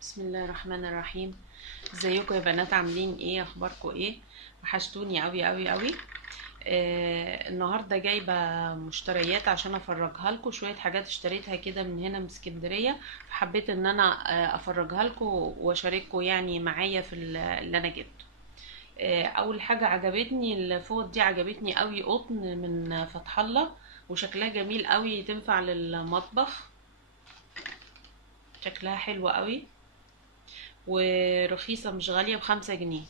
بسم الله الرحمن الرحيم. ازيكم يا بنات؟ عاملين ايه؟ اخباركم ايه؟ وحشتوني قوي قوي قوي. النهارده جايبه مشتريات عشان افرجها لكم، شويه حاجات اشتريتها كده من هنا من اسكندريه، فحبيت ان انا افرجها لكم واشارككم يعني معايا في اللي انا جبته. اول حاجه عجبتني الفوط دي، عجبتني قوي، قطن من فتح الله، وشكلها جميل قوي، تنفع للمطبخ، شكلها حلو قوي ورخيصة، مش غالية، ب5 جنيه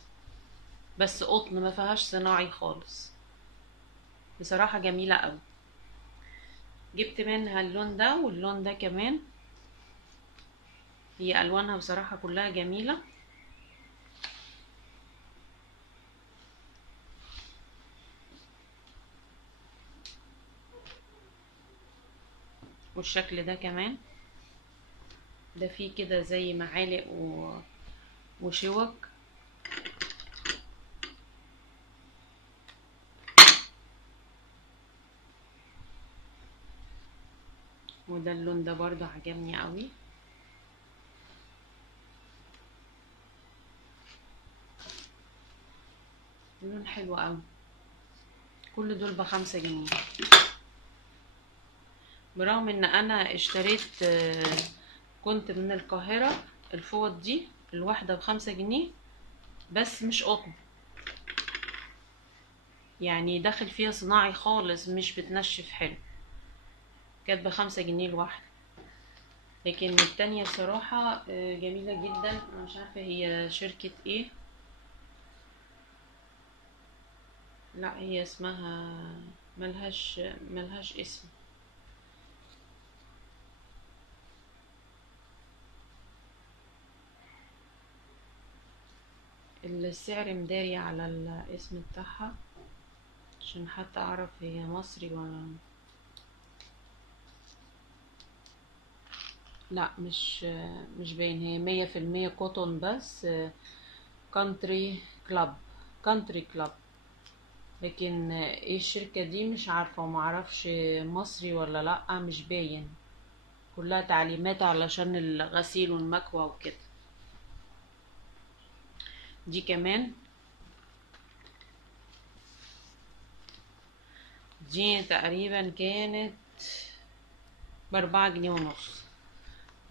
بس، قطن ما فيهاش صناعي خالص، بصراحة جميلة قوي. جبت منها اللون ده واللون ده كمان، هي ألوانها بصراحة كلها جميلة. والشكل ده كمان، ده فيه كده زي معالق وشوك. وده اللون ده برضو عجبني قوي. اللون حلو قوي. كل دول ب5 جنيه، برغم ان انا اشتريت كنت من القاهرة الفوط دي الواحدة ب5 جنيه، بس مش قطن، يعني داخل فيها صناعي خالص، مش بتنشف حلو، كانت ب5 جنيه الواحدة. لكن التانية بصراحة جميلة جدا. أنا مش عارفة هي شركة ايه، لا هي اسمها ملهاش اسم. السعر مداري على الاسم بتاعها عشان حتى اعرف هي مصري ولا لا. مش باين، هي 100% كوتون بس. كانتري كلاب، كانتري كلاب. لكن ايه الشركة دي مش عارفة، ومعرفش مصري ولا لأ، مش باين، كلها تعليمات علشان الغسيل والمكوى وكده. دي كمان، دي تقريبا كانت ب4 جنيه ونص،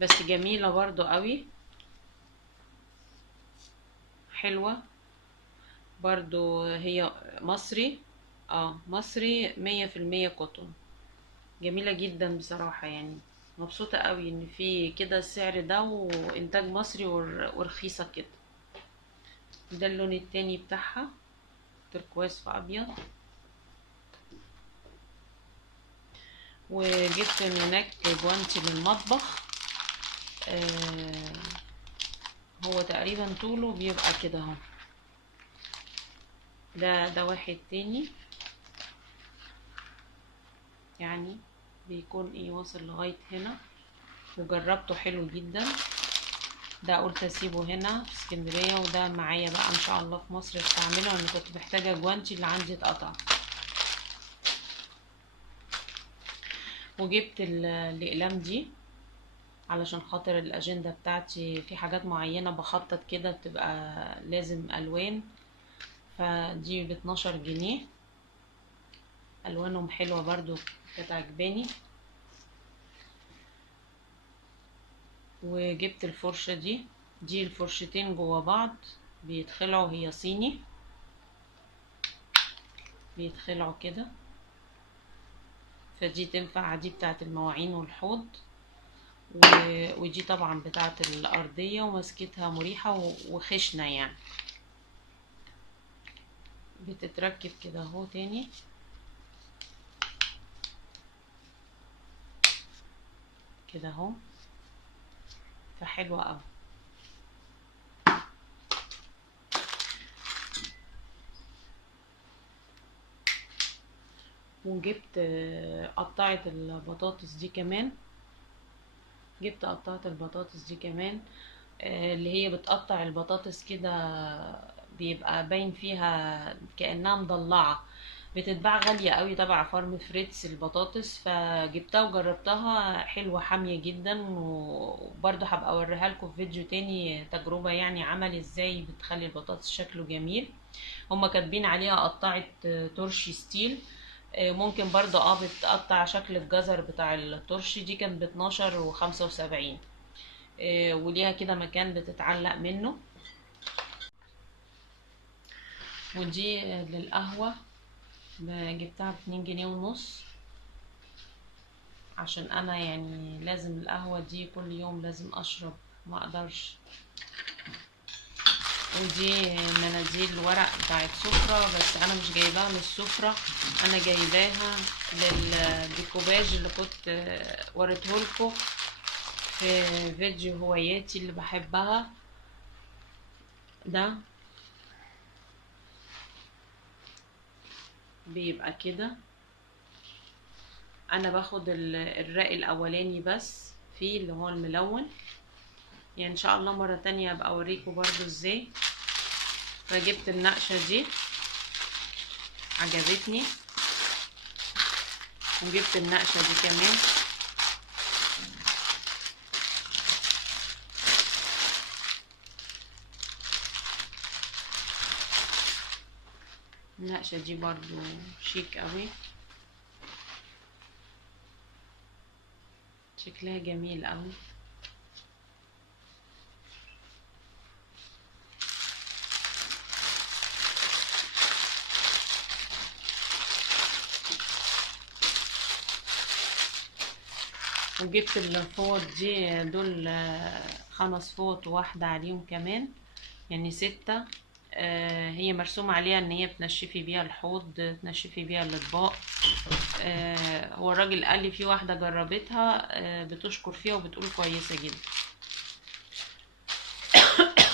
بس جميلة برضو قوي، حلوة برضو. هي مصري، مصري 100% قطن، جميلة جدا بصراحة. يعني مبسوطة قوي ان في كده السعر ده وانتاج مصري ورخيصة كده. ده اللون التاني بتاعها، تركواز في ابيض. وجبت من هناك جوانتي للمطبخ، آه هو تقريبا طوله بيبقى كده اهو. ده واحد تاني، يعني بيكون ايه واصل لغاية هنا، وجربته حلو جدا. ده قلت اسيبه هنا في اسكندرية، وده معايا بقى ان شاء الله في مصر استعمله، لان كنت محتاجة جوانتي اللي عندي اتقطع. وجبت الاقلام دي علشان خاطر الاجندة بتاعتي، في حاجات معينة بخطط كده بتبقى لازم الوان، فدي ب12 جنيه، الوانهم حلوة برضو، كانت عجباني. وجبت الفرشة دي الفرشتين جوا بعض بيتخلعوا، هي صيني، بيتخلعوا كده، فدي تنفع، دي بتاعت المواعين والحوض، ودي طبعا بتاعت الأرضية، ومسكتها مريحة وخشنة يعني. بتتركب كده اهو تاني، كده اهو، فحلوة اوي. وجبت قطعة البطاطس دي كمان، جبت قطعة البطاطس دي كمان، اللي هي بتقطع البطاطس كده، بيبقى باين فيها كأنها مضلعة، بتتباع غالية قوي تبع فارم فريتز البطاطس، فجبتها وجربتها حلوة حامية جدا. وبرضه هبقى اوريها لكم في فيديو تاني تجربة يعني عمل ازاي بتخلي البطاطس شكله جميل. هما كاتبين عليها قطعة ترشي ستيل. ممكن برضه بتقطع شكل الجزر بتاع الترشي. دي كانت ب12 و75. وليها كده مكان بتتعلق منه. ودي للقهوة، جبتها ب2 جنيه ونص، عشان انا يعني لازم القهوة دي كل يوم لازم اشرب، ما اقدرش. ودي مناديل ورق بتاعت سفرة، بس انا مش جايباها للسفرة، انا جايباها للديكوباج اللي كنت وريتهولكوا في فيديو هواياتي اللي بحبها. ده بيبقى كده. انا باخد الرق الاولاني بس فيه اللي هو الملون، يعني ان شاء الله مرة تانية ابقى اوريكم برضو ازاي. فجبت النقشة دي عجبتني، وجبت النقشة دي كمان. النقشة دي برضو شيك قوي، شكلها جميل قوي. وجبت الفوط دي، دول 5 فوط وواحدة عليهم كمان، يعني 6. هي مرسوم عليها ان هي بتنشفي بيها الحوض، تنشفي بيها الاطباق. هو الراجل قال لي في واحدة جربتها بتشكر فيها وبتقول كويسة جدا.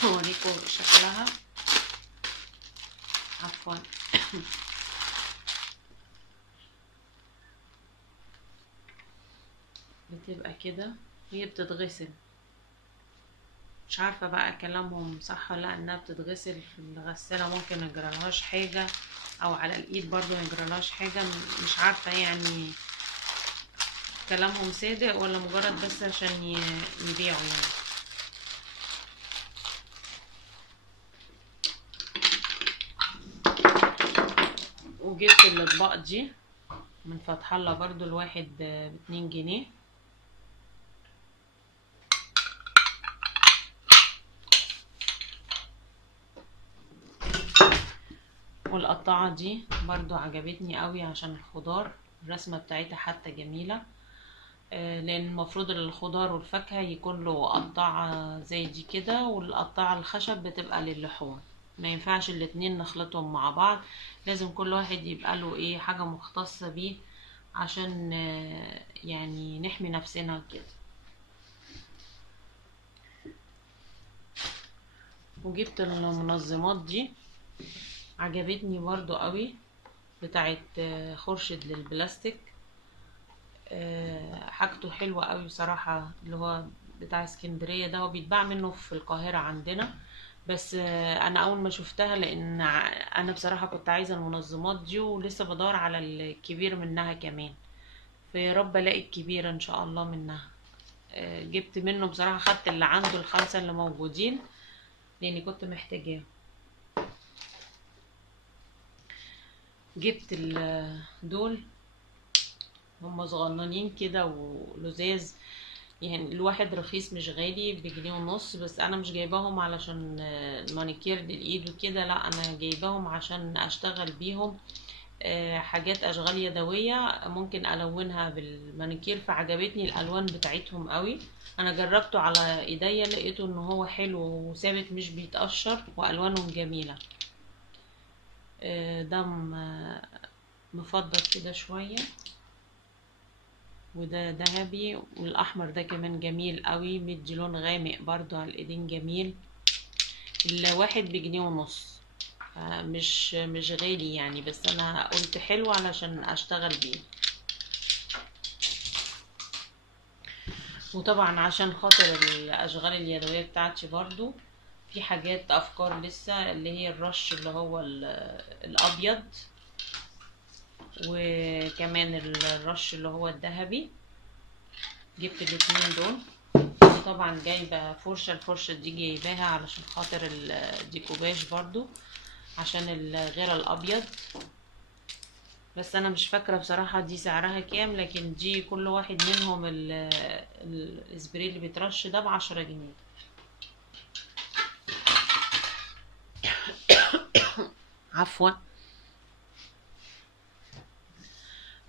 اوريكم شكلها. عفوا. بتبقى كده، هي بتتغسل. مش عارفة بقى كلامهم صح ولا لا، انها بتتغسل في الغسالة ممكن يجرالهاش حاجة، او على الايد برضو ميجرالهاش حاجة. مش عارفة يعني كلامهم صادق ولا مجرد بس عشان يبيعوا يعني. وجبت الاطباق دي من فتح الله برضو، الواحد ب2 جنيه. والقطاعة دي برضو عجبتني قوي عشان الخضار، الرسمة بتاعتها حتى جميلة. لان المفروض الخضار والفاكهة يكون له قطاعة زي دي كده، والقطاعة الخشب بتبقى للحوم. ما ينفعش الاتنين نخلطهم مع بعض، لازم كل واحد يبقى له ايه حاجة مختصة بيه، عشان يعني نحمي نفسنا كده. وجبت المنظمات دي، عجبتني برضو قوي، بتاعت خورشيد للبلاستيك. حاجته حلوة قوي بصراحة، اللي هو بتاع اسكندرية ده، وبيتباع منه في القاهرة عندنا. بس انا اول ما شفتها، لان انا بصراحة كنت عايزة المنظمات دي، ولسه بدور على الكبير منها كمان، فيا رب الاقي الكبيرة ان شاء الله منها. جبت منه بصراحة، خدت اللي عنده ال5 اللي موجودين لاني كنت محتاجاه. جبت دول، هم صغننين كده ولزاز، يعني الواحد رخيص مش غالي، ب1.5 جنيه. بس انا مش جايباهم علشان المانيكير للايد وكده، لا انا جايباهم عشان اشتغل بيهم حاجات اشغال يدوية، ممكن الونها بالمانيكير. فعجبتني الالوان بتاعتهم قوي، انا جربته على ايديا لقيته ان هو حلو وثابت مش بيتقشر، والوانهم جميلة. ده مفضل كده شوية، وده ذهبي. والاحمر ده كمان جميل قوي، مدي لون غامق برضو على الايدين، جميل. الواحد ب1.5 جنيه، مش غالي يعني، بس انا قلت حلو علشان اشتغل بيه. وطبعا عشان خاطر الاشغال اليدوية بتاعتي برضو، في حاجات افكار لسه، اللي هي الرش اللي هو الابيض. وكمان الرش اللي هو الذهبي، جبت الاتنين دول. طبعا جايبه فرشه، الفرشه دي جايباها علشان خاطر الديكوباج برضو عشان الغيره الابيض، بس انا مش فاكره بصراحه دي سعرها كام، لكن دي كل واحد منهم الاسبري اللي بيترش ده ب10 جنيه. عفوا.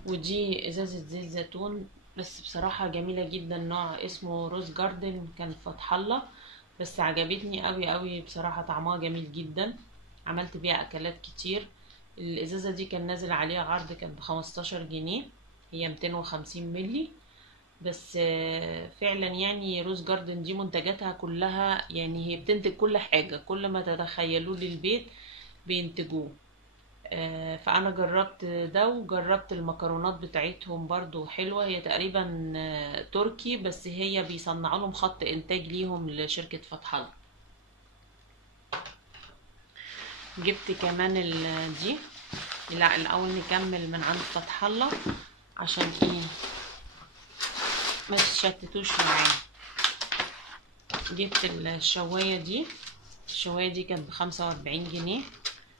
ودي ازازه زيت زيتون، بس بصراحه جميله جدا، نوع اسمه روز جاردن، كان فتح الله، بس عجبتني قوي قوي بصراحه، طعمها جميل جدا، عملت بيها اكلات كتير. الازازه دي كان نازل عليها عرض، كان ب15 جنيه، هي 250 ملي. بس فعلا يعني روز جاردن دي منتجاتها كلها، يعني هي بتنتج كل حاجة، كل ما تتخيلوه للبيت بينتجوه. فأنا جربت ده، وجربت المكرونات بتاعتهم برضو حلوة، هي تقريبا تركي، بس هي بيصنعوا لهم خط إنتاج ليهم لشركة فتح الله. جبت كمان دي. لا، الأول نكمل من عند فتح الله عشان ايه ما تشتتوش معايا. جبت الشواية دي، الشواية دي كانت ب45 جنيه،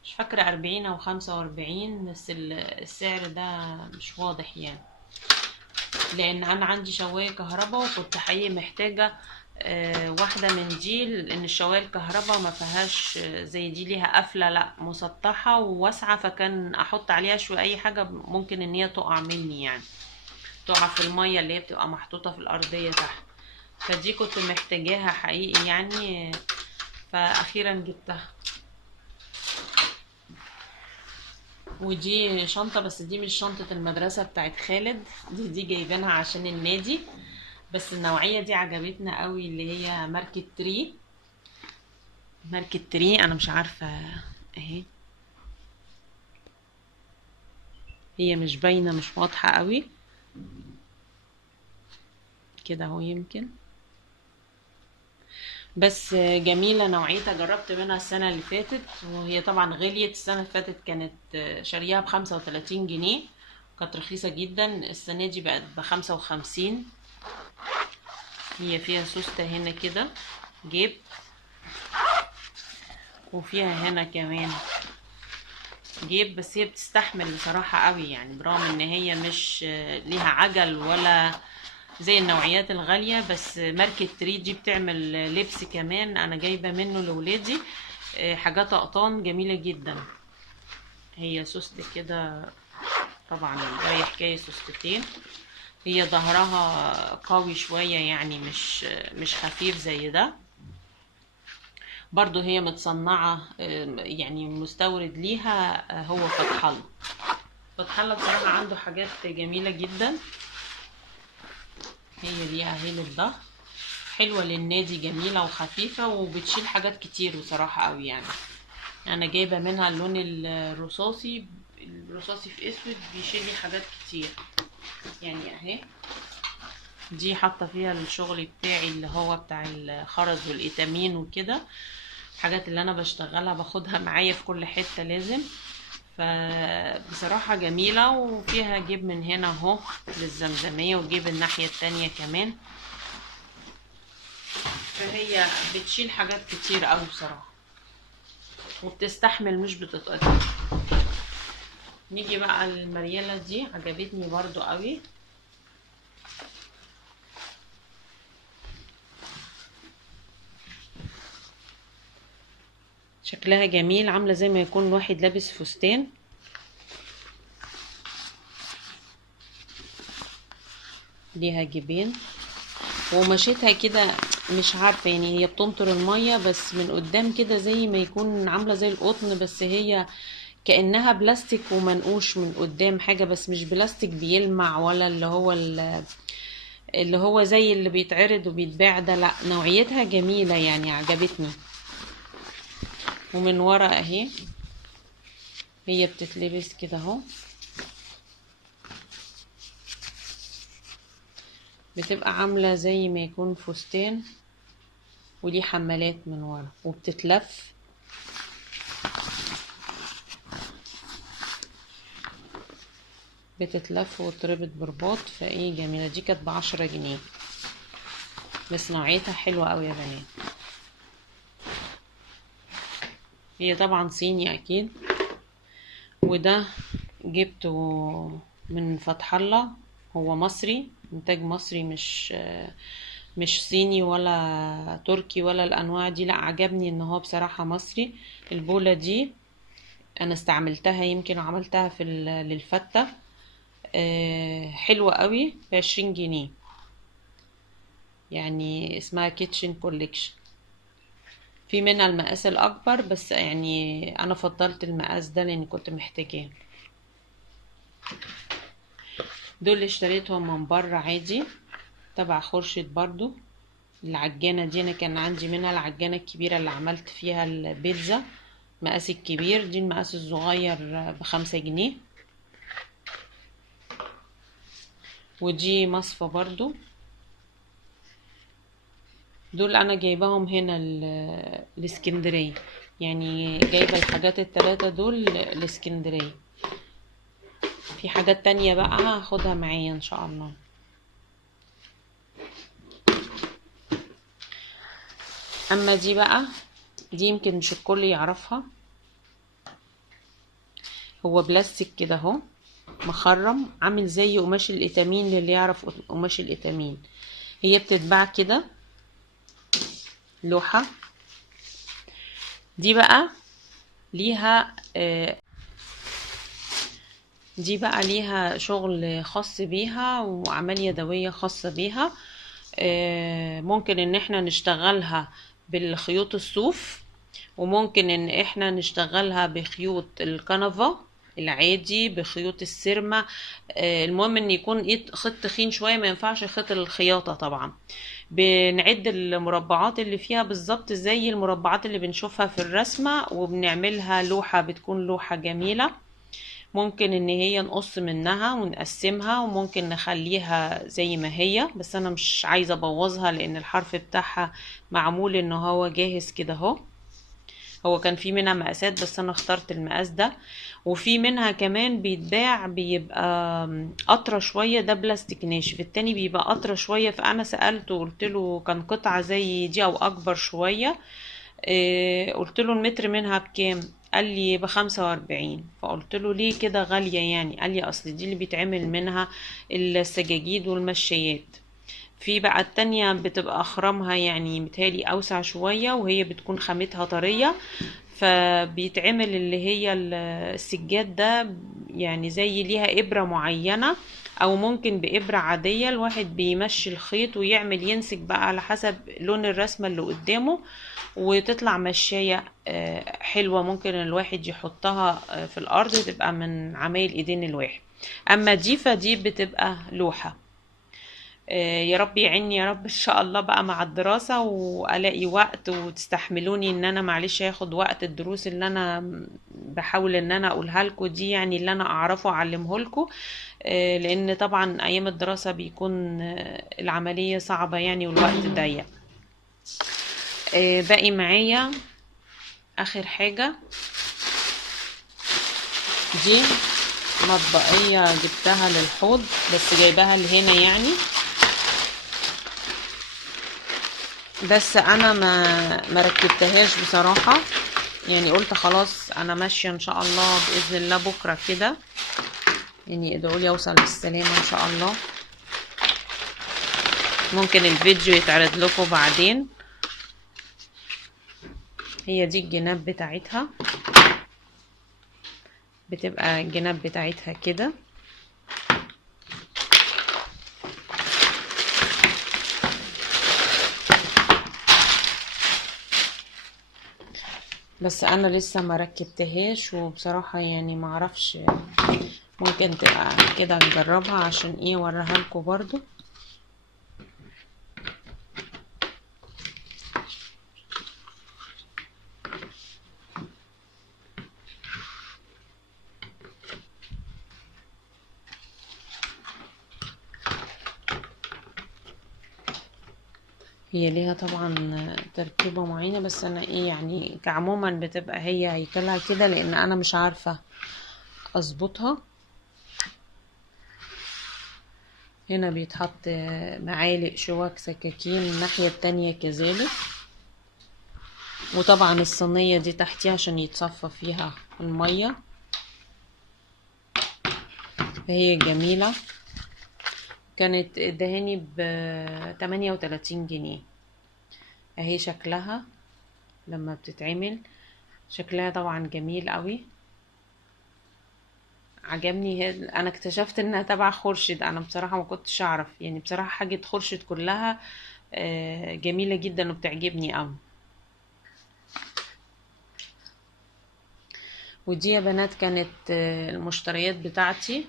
مش فاكرة 40 أو 45، بس السعر ده مش واضح يعني، لأن أنا عندي شواية كهرباء، وكنت حقيقي محتاجة واحدة من دي، لأن الشواية الكهرباء ما فيهاش زي دي ليها قفلة، لا مسطحة وواسعة، فكان أحط عليها شوية أي حاجة ممكن إن هي تقع مني، يعني تقع في المية اللي هي بتبقى محطوطة في الأرضية تحت، فدي كنت محتاجاها حقيقي يعني، فأخيرا جبتها. ودي شنطة، بس دي مش شنطة المدرسة بتاعت خالد، دي جايبينها عشان النادي، بس النوعية دي عجبتنا قوي، اللي هي ماركة تري. ماركة تري، أنا مش عارفة اهي، هي مش باينة، مش واضحة قوي كده اهو يمكن، بس جميلة نوعيتها، جربت منها السنة اللي فاتت، وهي طبعا غليت، السنة اللي فاتت كانت شاريها ب35 جنيه، كانت رخيصة جدا، السنة دي بقت ب55. هي فيها سوستة هنا كده جيب، وفيها هنا كمان جيب، بس هي بتستحمل بصراحة قوي يعني، برغم ان هي مش ليها عجل ولا زي النوعيات الغالية، بس ماركة تري دي بتعمل لبس كمان، انا جايبة منه لولادي حاجات اقطان جميلة جدا. هي سوست كده، طبعا جاية حكاية سوستتين، هي ظهرها قوي شوية يعني، مش خفيف زي ده، برضو هي متصنعة يعني مستورد ليها هو فتح الله. فتح الله بصراحة عنده حاجات جميلة جدا، هي ليها هيل الظهر حلوة للنادي، جميلة وخفيفة، وبتشيل حاجات كتير بصراحة قوي يعني، انا جايبة منها اللون الرصاصي، الرصاصي في اسود بيشيل لي حاجات كتير يعني، اهي دي حاطة فيها الشغل بتاعي اللي هو بتاع الخرز والإيتامين وكده، الحاجات اللي انا بشتغلها باخدها معايا في كل حتة لازم، فبصراحة جميلة، وفيها جيب من هنا اهو للزمزمية، وجيب الناحية التانية كمان، فهي بتشيل حاجات كتير اوي بصراحة، وبتستحمل مش بتتقطع. نيجي بقى المريالة دي، عجبتني برضو قوي، شكلها جميل، عاملة زي ما يكون واحد لابس فستان، ليها جيبين، ومشيتها كده مش عارفة يعني، هي بتمطر المية، بس من قدام كده زي ما يكون عاملة زي القطن، بس هي كأنها بلاستيك ومنقوش من قدام حاجة، بس مش بلاستيك بيلمع، ولا اللي هو زي اللي بيتعرض وبيتباع ده، لا نوعيتها جميلة يعني عجبتني. ومن ورا اهي هي بتتلبس كده اهو، بتبقى عاملة زي ما يكون فستان، وليه حمالات من ورا، وبتتلف، بتتلف وتربط برباط، فايه جميلة. دي كانت ب10 جنيه، بس نوعيتها حلوة اوي يا بنات. هي طبعا صيني اكيد. وده جبته من فتح الله، هو مصري، انتاج مصري، مش صيني ولا تركي ولا الانواع دي، لا عجبني ان هو بصراحة مصري. البولة دي انا استعملتها يمكن وعملتها للفتة. حلوة قوي، ب20 جنيه. يعني اسمها كيتشن كوليكشن. في منها المقاس الاكبر، بس يعني انا فضلت المقاس ده لان كنت محتاجاه. دول اللي اشتريتهم من بره عادي، تبع خورشيد برضو. العجانة دي انا كان عندي منها العجانة الكبيرة اللي عملت فيها البيتزا، مقاس الكبير. دي المقاس الصغير ب5 جنيه. ودي مصفى برضو. دول انا جايباهم هنا الاسكندرية، يعني جايبة الحاجات التلاتة دول الاسكندرية. في حاجات تانية بقى هاخدها معايا ان شاء الله. اما دي بقى، دي يمكن مش الكل يعرفها. هو بلاستيك كده اهو، مخرم، عامل زي قماش الاتامين، للي يعرف قماش الاتامين. هي بتتباع كده لوحة. دي بقى ليها دي بقى ليها شغل خاص بيها وأعمال يدوية خاصة بيها. ممكن ان احنا نشتغلها بالخيوط الصوف، وممكن ان احنا نشتغلها بخيوط الكنفة العادي، بخيوط السرمة. المهم ان يكون خيط تخين شوية، ما ينفعش خيط الخياطة طبعا. بنعد المربعات اللي فيها بالظبط زي المربعات اللي بنشوفها في الرسمة، وبنعملها لوحة، بتكون لوحة جميلة. ممكن ان هي نقص منها ونقسمها، وممكن نخليها زي ما هي، بس انا مش عايزة ابوظها لان الحرف بتاعها معمول ان هو جاهز كده اهو. هو كان في منها مقاسات بس انا اخترت المقاس ده. وفي منها كمان بيتباع بيبقى قطرة شوية، ده بلاستيك ناشف. التاني بيبقى قطرة شوية، فانا سألته قلت له كان قطعة زي دي او اكبر شوية. قلت له المتر منها بكام؟ قال لي ب45. فقلت له ليه كده غالية يعني؟ قال لي اصل دي اللي بيتعمل منها السجاجيد والمشيات. في بقى التانية بتبقى اخرامها يعني متهيألي اوسع شوية، وهي بتكون خامتها طرية، فبيتعمل اللي هي السجاد ده يعني زي ليها ابرة معينة، او ممكن بابرة عادية. الواحد بيمشي الخيط ويعمل ينسج بقى على حسب لون الرسمة اللي قدامه، وتطلع مشاية حلوة. ممكن الواحد يحطها في الارض، تبقى من عمايل ايدين الواحد. اما دي فدي بتبقى لوحة. يا رب يعيني يا رب ان شاء الله بقى مع الدراسة، والاقي وقت وتستحملوني ان انا معلش هاخد وقت الدروس اللي انا بحاول ان انا اقولها لكم دي، يعني اللي انا اعرفه اعلمه لكم. لان طبعا ايام الدراسة بيكون العملية صعبة يعني، والوقت ضيق. باقي معايا اخر حاجة، دي مطبقية جبتها للحوض بس جايباها لهنا يعني. بس انا ما ركبتهاش بصراحة، يعني قلت خلاص انا ماشية ان شاء الله باذن الله بكرة كده، يعني ادعوا لي اوصل بالسلامة ان شاء الله. ممكن الفيديو يتعرض لكم بعدين. هي دي الجناب بتاعتها، بتبقى الجناب بتاعتها كده. بس انا لسه ما ركبتهاش، وبصراحة يعني ما اعرفش، ممكن تبقى كده نجربها عشان ايه اوريها لكم برضو. هي ليها طبعا تركيبة معينة، بس انا ايه يعني كعموما بتبقى هي هيكلها كده، لان انا مش عارفة اظبطها. هنا بيتحط معالق شوك سكاكين الناحية التانية كذلك. وطبعا الصينية دي تحتي عشان يتصفى فيها المية. فهي جميلة، كانت دهاني ب38 جنيه. اهي شكلها لما بتتعمل، شكلها طبعا جميل قوي، عجبني. انا اكتشفت انها تبع خورشيد، انا بصراحة ما كنتش اعرف، يعني بصراحة حاجة خورشيد كلها جميلة جدا وبتعجبني قوي. ودي يا بنات كانت المشتريات بتاعتي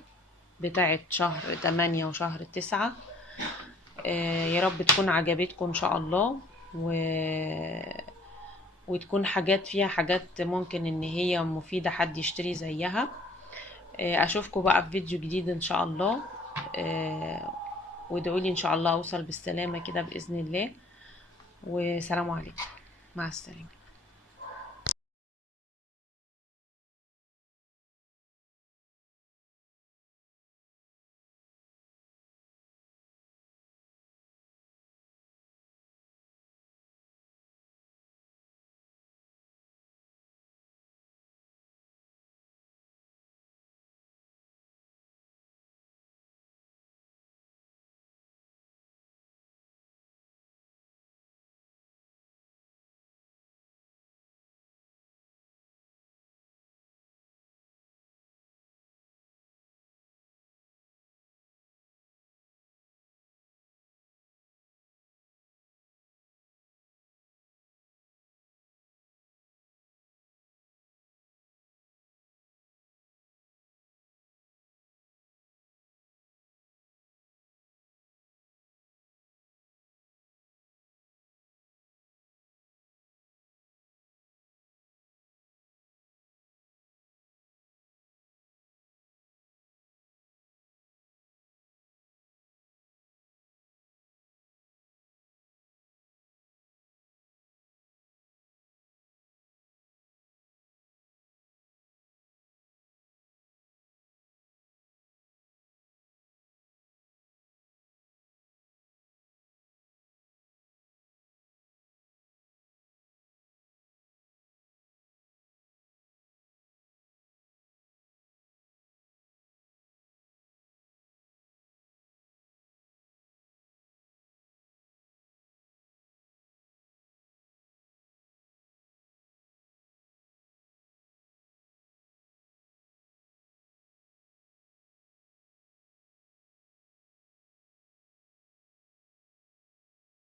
بتاعت شهر 8 وشهر 9. يا رب تكون عجبتكم ان شاء الله، وتكون حاجات فيها حاجات ممكن ان هي مفيدة حد يشتري زيها. اشوفكم بقى في فيديو جديد ان شاء الله. وادعولي ان شاء الله اوصل بالسلامة كده بإذن الله. وسلام عليكم، مع السلامة.